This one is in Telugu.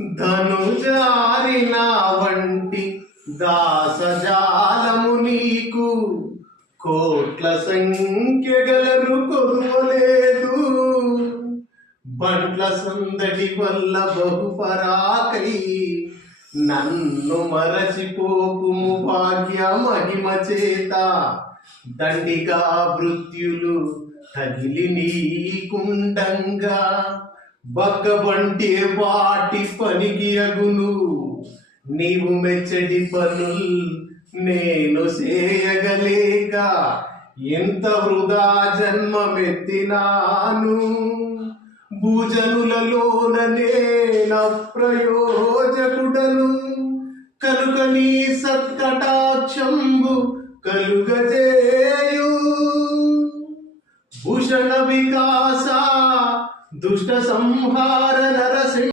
ధనుజారిన వంటి దాసజాలము నీకు కోట్ల సంఖ్య గలరు కొలువలేదు. బండ్ల సందడి వల్ల బహుపరాకై నన్ను మరచిపోకుము భాగ్య మహిమ చేత. దండిగా మృత్యులు తగిలి నీకుండంగా బగ్గబంటే వాటి పనికి అగును. నీవు మెచ్చడి పనుల్ నేను చేయగలేక ఎంత వృధా జన్మమెత్తినాను. భూజనులలోన నేను ప్రయోజకుడను కనుక నీ సత్కటాక్షంబు కలుగజేయు. భూషణ వికాస దుష్ట సంహార నరసింహ